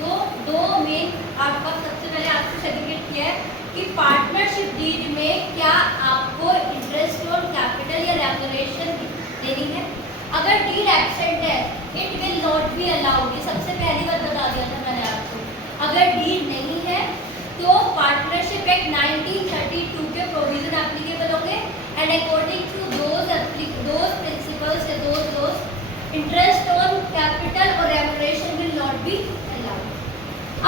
तो दो में आपका सबसे पहले आपको सर्टिफिकेट किया है कि पार्टनरशिप डीड में क्या आपको इंटरेस्ट और कैपिटल या रेमुनरेशन देनी है। अगर डीड एब्सेंट है it will not be allowed. ये सबसे पहली बात बता दिया था मैंने आपको। अगर डीड नहीं है तो पार्टनरशिप एक्ट 1932 के प्रोविजन एप्लीकेबल होंगे and according to those principles या दोज इंटरेस्ट ऑन कैपिटल और remuneration will not be allowed.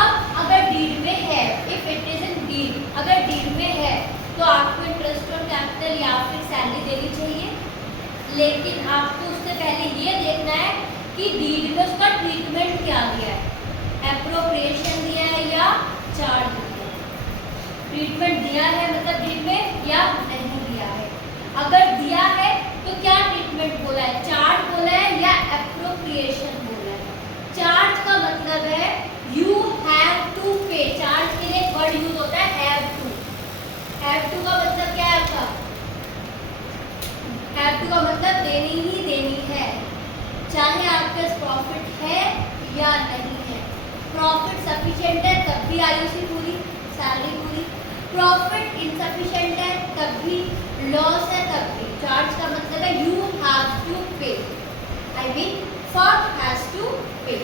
अब अगर डीड में है, if it is in deed, अगर डीड में है तो आपको इंटरेस्ट ऑन कैपिटल या फिर सैलरी देनी चाहिए, लेकिन आपको उससे पहले ये देखना है कि डीड में उसका ट्रीटमेंट क्या दिया है, एप्रोप्रिएशन दिया है या चार्ज दिया है। ट्रीटमेंट दिया है मतलब डीड में या नहीं दिया है। अगर दिया है तो क्या ट्रीटमेंट बोला है, चार्ज बोला है या एप्रोप्रिएशन बोला है। चार्ज का मतलब है यू हैव टू पे। चार्ज के लिए एक वर्ड यूज होता है हैव टू। हैव टू का मतलब क्या है आपका, हैव टू का मतलब देनी ही देनी है, चाहे आपके पास प्रॉफिट है या नहीं है। प्रॉफिट सफिशिएंट है तब भी आईओसी पूरी, सैलरी पूरी। प्रॉफिट इनसफिशिएंट है तब भी, लॉस है तब भी। चार्ज का मतलब है you have to pay, I mean firm has to pay,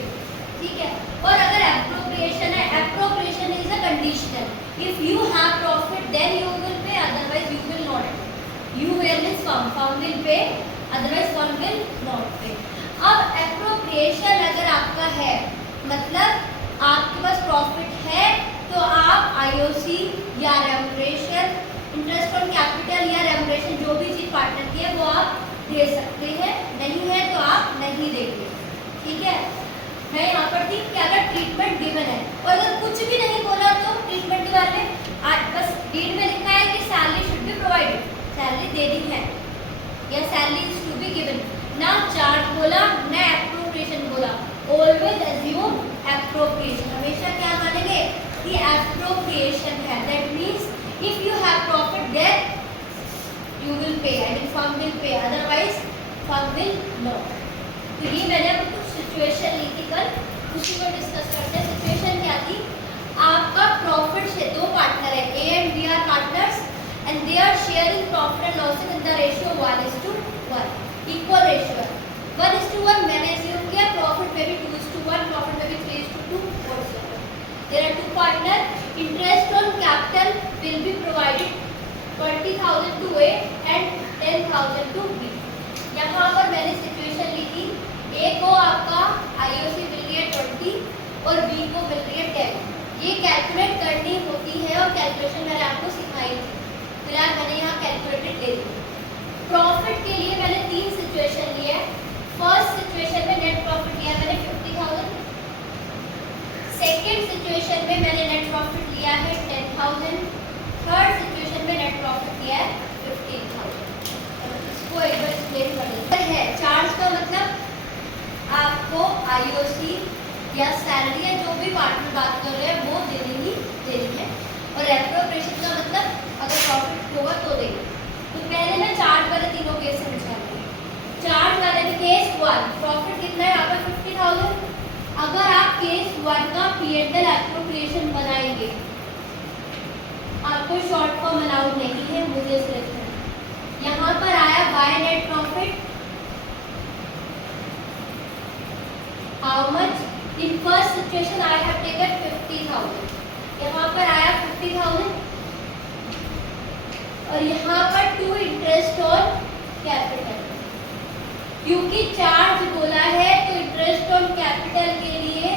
ठीक है। और अगर एप्रोप्रिएशन है, appropriation is a conditional. If you have profit then you will pay, otherwise you will not pay. You will means firm will pay, otherwise firm will not pay. अब appropriation अगर आपका है मतलब आपके पास प्रॉफिट है तो आप आईओसी या रेमुनरेशन, इंटरेस्ट ऑन कैपिटल या रेमुनरेशन जो भी चीज पार्टनर की है वो आप दे सकते हैं, नहीं है तो आप नहीं देंगे, ठीक है। मैं यहाँ पर थी कि अगर ट्रीटमेंट गिवन है और अगर कुछ भी नहीं बोला तो ट्रीटमेंट के बारे में आज बस डीड में लिखा है कि salary should be provided, salary देनी है या salary is to be given. ना चार्ज बोला ना एप्रोप्रिएशन बोला, ऑलवेज अज्यूम एप्रोप्रिएशन। हमेशा क्या मानेंगे कि एप्रोप्रिएशन है, that means if you have profit then you will pay and firm will pay, otherwise firm will not. तो ये मैंने आपको कुछ सिचुएशन ली थी कल, उसी को डिस्कस करते हैं। सिचुएशन क्या थी, आपका प्रॉफिट से दो पार्टनर है, A and B are partners and they are sharing profit and losses in the ratio 1:1, equal ratio है। 1:1 मैंने assume किया, प्रॉफिट में भी 2:1, प्रॉफिट में भी 3:2 और so on. There are two partners. Interest on capital will be provided 20,000 to A and 10,000 to B. यहाँ पर मैंने सिचुएशन ली थी, A को आपका आईओसी मिल रही है 20 और B को मिल रही है 10। ये कैलकुलेट करनी होती है और कैलकुलेशन मैंने आपको सिखाई थी, फिलहाल मैंने यहाँ कैलकुलेटेड ले ली। प्रॉफिट के लिए मैंने तीन सिचुएशन ली है। फर्स्ट सिचुएशन में नेट प्रॉफिट लिया मैंने 50,000। सेकेंड सिचुएशन में मैंने नेट प्रॉफिट लिया है 10,000। थर्ड सिचुएशन में नेट प्रॉफिट लिया है 15,000। इसको एक बार एक्सप्लेन कर देते हैं। चार्ज का मतलब आपको आईओसी या सैलरी या जो भी पार्टनर बात कर रहे हैं वो देनी ही देनी है, और एप्रोप्रिएशन का मतलब अगर प्रॉफिट होगा तो देंगे। तो पहले मैं चार्ज वाले तीनों केस समझाऊंगी। चार्ज वाले में केस 1 प्रॉफिट कितना है आपका 50,000। अगर आप केस 1 का P&L एप्रोप्रिएशन बनाएंगे, आपको शॉर्ट फॉर्म अलाउड नहीं है, मुझे सिर्फ यहाँ पर आया by net profit how much in first situation I have taken 50,000। यहाँ पर आया 50,000 और यहाँ पर टू इंटरेस्ट ऑन कैपिटल। क्योंकि चार्ज बोला है तो इंटरेस्ट ऑन कैपिटल के लिए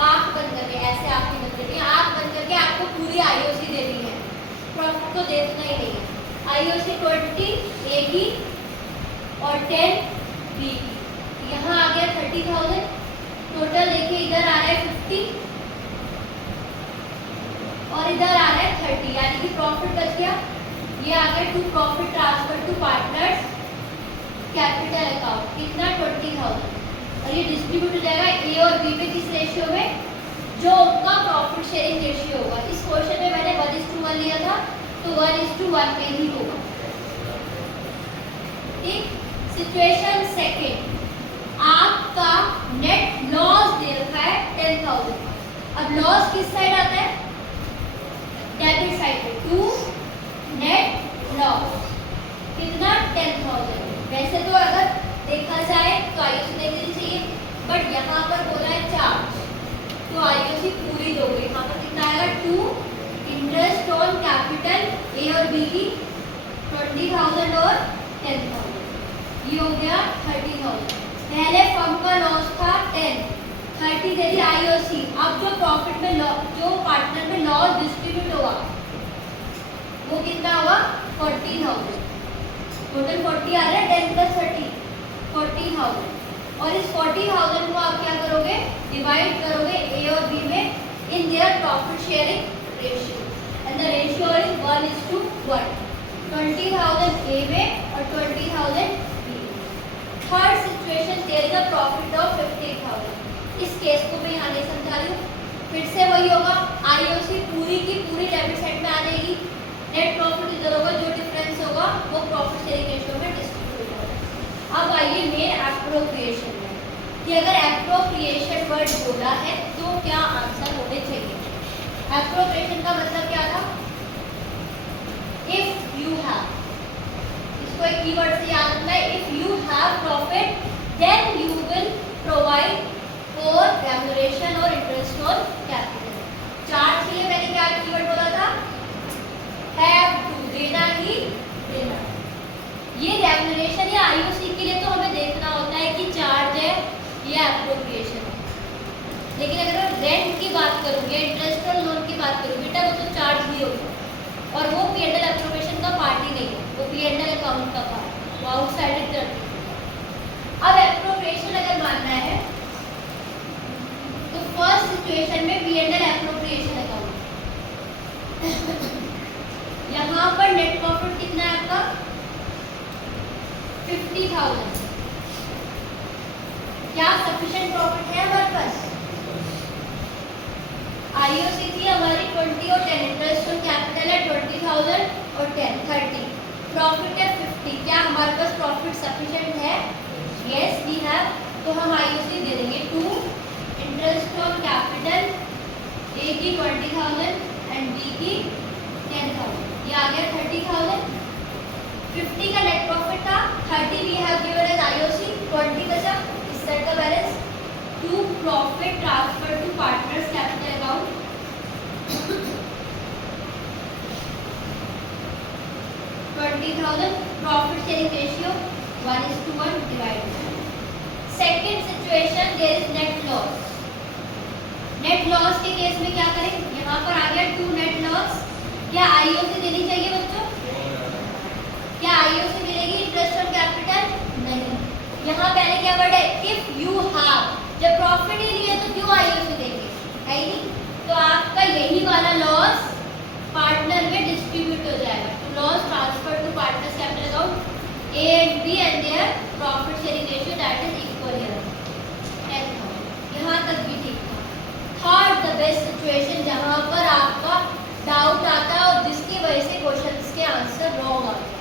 आप बन करके, ऐसे आप नहीं बन करके, आप बन करके आपको पूरी आईओसी देनी है, प्रॉफिट तो देखना ही नहीं है। आईओसी 20 ए की और 10 बी की। यहाँ आ गया 30,000। टोटल देखिए इधर आ रहा है 50 और इधर आ रहा है 30, यानी कि प्रॉफिट बच गया। ये आ गया to profit transfer to partners capital account, कितना 20,000, और ये डिस्ट्रीब्यूट हो जाएगा ए और बी पे किस रेशियो में, जो उनका प्रॉफिट शेयरिंग रेशियो होगा। इस क्वेश्चन में मैंने 1:1 लिया था तो 1:1 में ही होगा, ठीक। सिचुएशन सेकेंड, आपका नेट लॉस दे रखा है 10,000, अब लॉस किस साइड आता है? डेबिट साइड पे। 2 नेट लॉस कितना? 10,000। वैसे तो अगर देखा जाए तो आईओसी नहीं देनी चाहिए, बट यहाँ पर बोला है चार्ज, तो आईओसी पूरी दोगे। यहाँ पर कितना आएगा? 2 इंटरेस्ट ऑन कैपिटल ए और बी की 20,000 और 10,000, ये हो गया 30,000। पहले फर्म का लॉस था 10, 30 दे दी आईओसी। अब जो प्रॉफिट में जो पार्टनर में लॉस डिस्ट्रीब्यूट होगा वो कितना होगा? 40,000। टोटल 40 आ रहा है, 10 + 30 40,000। और इस 40,000 को आप क्या करोगे? डिवाइड करोगे ए और बी में in their profit sharing ratio, and the ratio is 1:1। 20,000 A में और 20,000 बी में। Third situation, there is a profit of 50,000। इस केस को मैं यहाँ नहीं समझा रही हूँ, फिर से वही होगा। आईओसी पूरी की पूरी डेबिट साइड में आ जाएगी, नेट प्रॉफिट इधर होगा, जो डिफरेंस होगा वो प्रॉफिट शेयरिंग रेशियो में डिस्ट्रीब्यूट होगा। अब आइए मेन एप्रोप्रिएशन में, कि अगर एप्रोप्रिएशन वर्ड बोला है तो क्या आंसर होने चाहिए। एप्रोप्रिएशन का मतलब क्या था? इफ यू हैव, इसको एक कीवर्ड से याद रखना है, if you have profit then you will provide for remuneration और इंटरेस्ट ऑन कैपिटल। चार्ज के लिए मैंने क्या कीवर्ड बोला था? हैव टू, देना ही देना। ये रेम्यूनरेशन या आईओसी के लिए तो हमें देखना होता है कि चार्ज है या एप्रोप्रिएशन है, लेकिन अगर मैं रेंट की बात करूँगी, इंटरेस्ट और लोन की बात करूँगी, बेटा वो तो चार्ज ही होगा, और वो P&L एप्रोप्रिएशन का पार्ट ही नहीं है, वो P&L अकाउंट का पार्ट, वो आउटसाइडेड करती है। अब एप्रोप्रिएशन अगर मानना है तो फर्स्ट सिचुएशन में P&L एप्रोप्रिएशन अकाउंट, यहाँ पर नेट प्रॉफिट कितना है आपका? 50,000। क्या सफिशिएंट प्रॉफिट है हमारे पास? आईओसी थी हमारी 20 और 10, इंटरेस्ट ऑन कैपिटल है 20,000 और 10 30, प्रॉफिट है 50। क्या हमारे पास प्रॉफिट सफिशिएंट है? Yes we have. तो हम आईओसी दे देंगे 2 इंटरेस्ट ऑन कैपिटल ए की 20,000 एंड बी की 10,000, ये आ गया 30,000। 50 का नेट प्रॉफिट था, 30 we have given as IOC, 20 बचा, इस साइड का balance 2 profit transfer to partners capital account. 20,000 profit sharing ratio 1:1 divide. Second situation, there is net loss. Net loss के केस में क्या करें? यहाँ पर आ गया 2 नेट लॉस। क्या आईओसी देनी चाहिए बच्चों? क्या आईओसी मिलेगी इंटरेस्ट ऑन कैपिटल? नहीं। यहाँ पहले क्या वर्ड है? If you have. जब प्रॉफिट ही नहीं है तो क्यों आईओसी देंगे? है ही नहीं। तो आपका यही वाला लॉस पार्टनर में डिस्ट्रीब्यूट हो जाएगा। तो loss transfer to partners capital account A and B and their profit sharing ratio that is equal here 10,000। यहाँ तक भी ठीक था। थर्ड द बेस्ट सिचुएशन, जहाँ पर आपका डाउट आता है और जिसकी वजह से क्वेश्चंस के आंसर रॉन्ग आते हैं।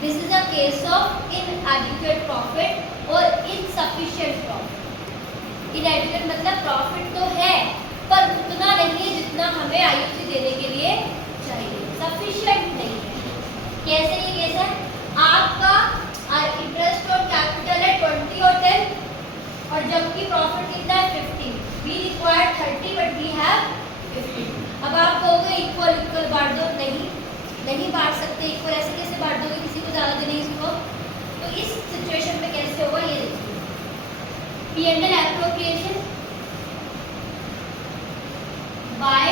This is a case of इनएडिक्वेट profit और इनसफिशिएंट प्रॉफिट। इनएडिक्वेट मतलब प्रॉफिट तो है पर उतना नहीं है जितना हमें आईओसी देने के लिए चाहिए, सफिशिएंट नहीं है। कैसे ये केस है? आपका इंटरेस्ट ऑन कैपिटल है 20 और 10 और जबकि प्रॉफिट कितना है 50, we require 30 but we have 50। अब आप कहोगे इक्वल इक्वल बांट दो, नहीं बांट सकते इक्वल। ऐसे कैसे बांट दोगे? किसी को ज़्यादा देने इसको। तो इस सिचुएशन में कैसे होगा ये देखिए। P&L appropriation by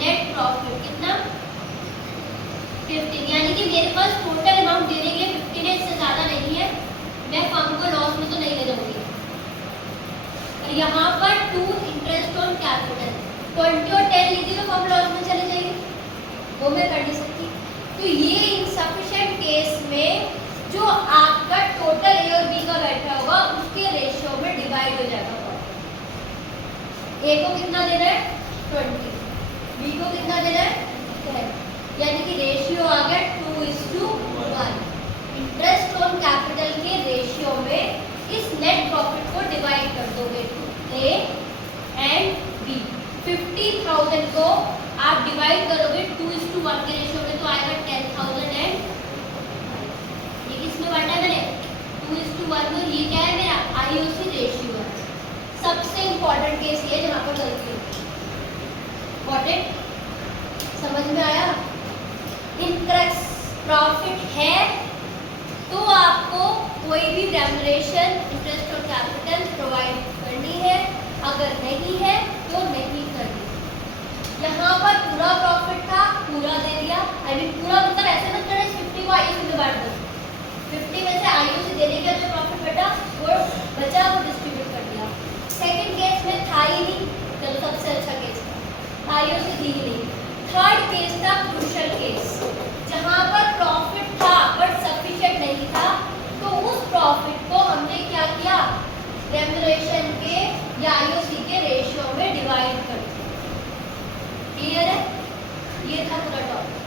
net profit कितना? 15, यानी कि मेरे पास टोटल अमाउंट देने के लिए 15 से ज़्यादा नहीं है, मैं फर्म को लॉस में तो नहीं ले जाऊंगी। और यहाँ पर 2 इंटरेस्ट ऑन कैपिटल 20 और 10 लीजिए तो फर्म लॉस में चले जाएगी, वो मैं कर नहीं सकती। तो ये इनसफिशिएंट केस में जो आपका टोटल ए और बी का बैठा होगा उसके रेशियो में डिवाइड हो जाएगा। ए को कितना देना है? 20, बी को कितना देना है? 10, यानी कि रेशियो आ गया 2:1। इंटरेस्ट ऑन कैपिटल के रेशियो में इस नेट प्रॉफिट को डिवाइड कर दोगे ए एंड बी। को आप डिवाइड करोगे 2:1 के रेशियो में तो आएगा 10,000 एंड ये किसमें बांटा है मैंने 2:1 में। ये क्या है मेरा आईओसी रेशियो है। सबसे इंपॉर्टेंट केस ये जहाँ पर गलती है। इंपॉर्टेंट समझ में आया। इंटरेस्ट प्रॉफिट है तो आपको कोई भी रेमुनरेशन इंटरेस्ट और कैपिटल प्रोवाइड करनी है, अगर नहीं है तो नहीं करनी। यहाँ पर पूरा प्रॉफिट था, पूरा दे दिया। आई मीन पूरा मतलब ऐसे मत करना 50 को आईओसी में बांट दो, 50 में से आईओसी देने का जो प्रॉफिट बचा वो वो डिस्ट्रीब्यूट कर दिया। सेकंड केस में था ही नहीं, चलो सबसे अच्छा केस था, आईओसी दी ही नहीं। थर्ड केस था क्रूशियल केस, जहाँ पर प्रॉफिट था बट सफिशिएंट नहीं था, तो उस प्रॉफिट को हमने क्या किया रेमुनरेशन के या आईओसी के रेशियो में डिवाइड कर दिया। क्लियर है? ये था पूरा टॉपिक।